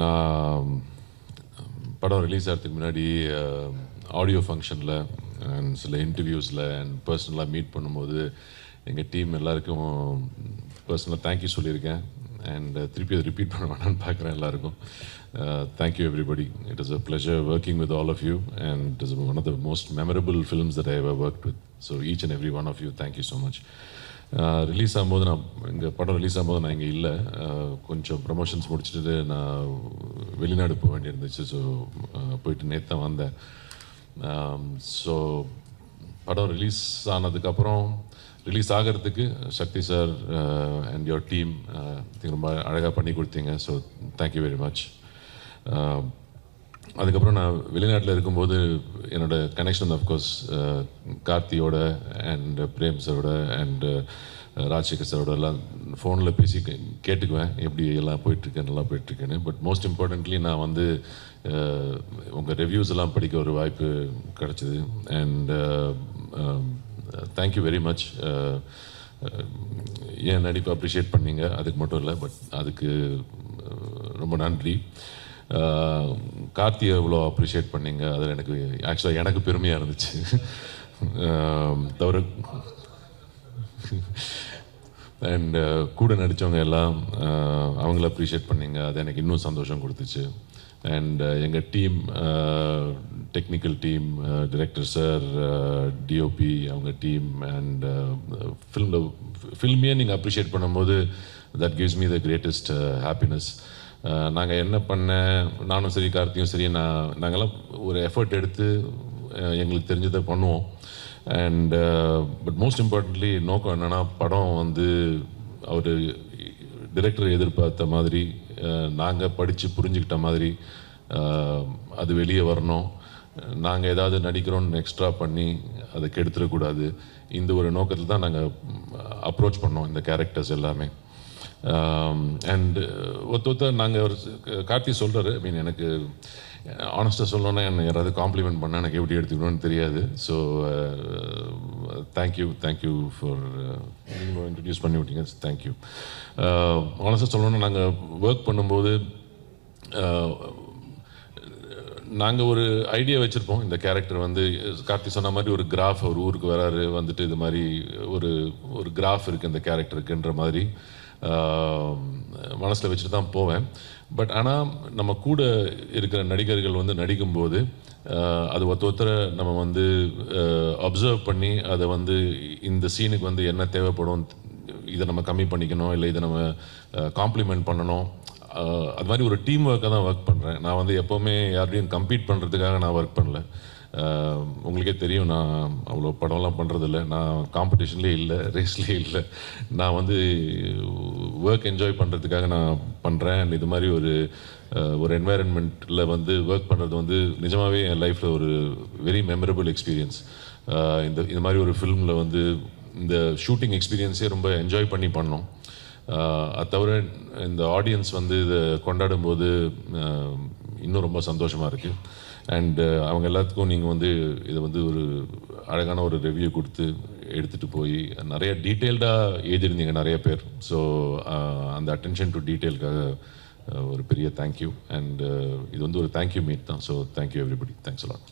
நான் படம் ரிலீஸ் ஆகிறதுக்கு முன்னாடி ஆடியோ ஃபங்க்ஷனில் அண்ட் சில இன்டர்வியூஸில் அண்ட் பர்சனலாக மீட் பண்ணும்போது எங்கள் டீம் எல்லாருக்கும் பர்சனலாக தேங்க்யூ சொல்லியிருக்கேன். அண்ட் திருப்பி அதை ரிப்பீட் பண்ண வேணான்னு பார்க்குறேன் எல்லாருக்கும். Thank you everybody. It is a pleasure working with all of you and it is one of the most memorable films that I have worked with. So each and every one of you thank you so much. Release ஆகும்போது நான் இங்கே படம் release ஆகும்போது நான் இங்கே இல்லை, கொஞ்சம் promotions முடிச்சுட்டு நான் வெளிநாடு போக வேண்டியிருந்துச்சு. ஸோ போயிட்டு நேற்று தான் வந்தேன். ஸோ படம் ரிலீஸ் ஆனதுக்கப்புறம் ரிலீஸ் ஆகிறதுக்கு சக்தி சார் அண்ட் யோர் டீம் ரொம்ப அழகாக பண்ணி கொடுத்தீங்க. So thank you very much. அதுக்கப்புறம் நான் வெளிநாட்டில் இருக்கும்போது என்னோடய கனெக்ஷன் ஆஃப்கோர்ஸ் கார்த்தியோட அண்ட் பிரேம் சாரோட அண்ட் ராஜசேகர் சாரோட எல்லாம் ஃபோனில் பேசி கேட்டுக்குவேன் எப்படி எல்லாம் போயிட்டுருக்கேன், நல்லா போயிட்டுருக்கேன்னு. பட் மோஸ்ட் இம்பார்ட்டண்ட்லி நான் வந்து உங்கள் ரிவ்யூஸ் எல்லாம் படிக்க ஒரு வாய்ப்பு கிடச்சிது. And thank you very much. ஏன் நடிப்பு அப்ரிஷியேட் பண்ணீங்க அதுக்கு மட்டும் இல்லை, பட் அதுக்கு ரொம்ப நன்றி. கார்த்தியை எவ்வளோ அப்ரிஷியேட் பண்ணீங்க அதில் எனக்கு ஆக்சுவலாக எனக்கு பெருமையாக இருந்துச்சு. தவிர அண்ட் கூட நடித்தவங்க எல்லாம் அவங்கள அப்ரிஷியேட் பண்ணீங்க, அது எனக்கு இன்னும் சந்தோஷம் கொடுத்துச்சு. அண்ட் எங்கள் team, technical team, director sir, DOP அவங்க டீம் அண்ட் ஃபில்மையே நீங்கள் அப்ரிஷியேட் பண்ணும்போது that gives me the greatest happiness. நாங்கள் என்ன நானும் சரி கார்த்தியும் சரி நாங்கள்லாம் ஒரு எஃபர்ட் எடுத்து எங்களுக்கு தெரிஞ்சதை பண்ணுவோம். அண்ட் பட் மோஸ்ட் இம்பார்ட்டன்ட்லி நோக்கம் என்னென்னா படம் வந்து அவர் டிரெக்டர் எதிர்பார்த்த மாதிரி நாங்கள் படித்து புரிஞ்சுக்கிட்ட மாதிரி அது வெளியே வரணும். நாங்கள் ஏதாவது நடிக்கிறோன்னு எக்ஸ்ட்ரா பண்ணி அதை கெடுத்துடக்கூடாது. இந்த ஒரு நோக்கத்தில் தான் நாங்கள் அப்ரோச் பண்ணோம் இந்த கேரக்டர்ஸ் எல்லாமே. அண்ட் ஒருத்தர் நாங்கள் ஒரு கார்த்தி சொல்கிறாரு, ஐ மீன் எனக்கு ஆனஸ்ட்டாக சொல்லணுன்னா என்னை யாராவது காம்ப்ளிமெண்ட் பண்ணால் எனக்கு எப்படி எடுத்துக்கணும்னு தெரியாது. ஸோ தேங்க்யூ ஃபார் நீங்கள் இன்ட்ரடியூஸ் பண்ணி விட்டீங்க. தேங்க்யூ. ஆனஸ்ட்டாக சொல்லணுன்னா நாங்கள் ஒர்க் பண்ணும்போது நாங்கள் ஒரு ஐடியா வச்சுருப்போம். இந்த கேரக்டர் வந்து கார்த்தி சொன்ன மாதிரி ஒரு கிராஃப், ஒரு ஊருக்கு வராரு வந்துட்டு இது மாதிரி ஒரு கிராஃப் இருக்குது இந்த கேரக்டருக்குன்ற மாதிரி மனசில் வச்சுட்டு தான் போவேன். பட் ஆனால் நம்ம கூட இருக்கிற நடிகர்கள் வந்து நடிக்கும்போது அது ஒருத்தரை நம்ம வந்து அப்சர்வ் பண்ணி அதை வந்து இந்த சீனுக்கு வந்து என்ன தேவைப்படும், இதை நம்ம கம்மி பண்ணிக்கணும், இல்லை இதை நம்ம காம்ப்ளிமெண்ட் பண்ணணும், அது மாதிரி ஒரு டீம் ஒர்க்காக தான் ஒர்க் பண்ணுறேன். நான் வந்து எப்போவுமே யார்டையும் கம்பீட் பண்ணுறதுக்காக நான் ஒர்க் பண்ணல. உங்களுக்கே தெரியும், நான் அவ்வளோ படம்லாம் பண்ணுறதில்ல, நான் காம்படிஷன்லேயே இல்லை, ரேஸ்லேயே இல்லை. நான் வந்து ஒர்க் என்ஜாய் பண்ணுறதுக்காக நான் பண்ணுறேன். அண்ட் இது மாதிரி ஒரு என்வாயரன்மெண்ட்டில் வந்து ஒர்க் பண்ணுறது வந்து நிஜமாகவே என் லைஃப்பில் ஒரு வெரி மெமரபிள் எக்ஸ்பீரியன்ஸ். இந்த மாதிரி ஒரு ஃபில்மில் வந்து இந்த ஷூட்டிங் எக்ஸ்பீரியன்ஸே ரொம்ப என்ஜாய் பண்ணி பண்ணோம். அது தவிர இந்த ஆடியன்ஸ் வந்து இதை கொண்டாடும் போது இன்னும் ரொம்ப சந்தோஷமாக இருக்குது. அண்டு அவங்க எல்லாத்துக்கும் நீங்கள் வந்து இதை வந்து ஒரு அழகான ஒரு ரிவ்யூ கொடுத்து எடுத்துகிட்டு போய் நிறைய டீட்டெயில்டாக எழுதியிருந்தீங்க நிறைய பேர். ஸோ அந்த அட்டென்ஷன் டு டீட்டெயிலுக்காக ஒரு பெரிய தேங்க்யூ. அண்ட் இது வந்து ஒரு தேங்க்யூ மீட் தான். So thank you everybody. Thanks a lot.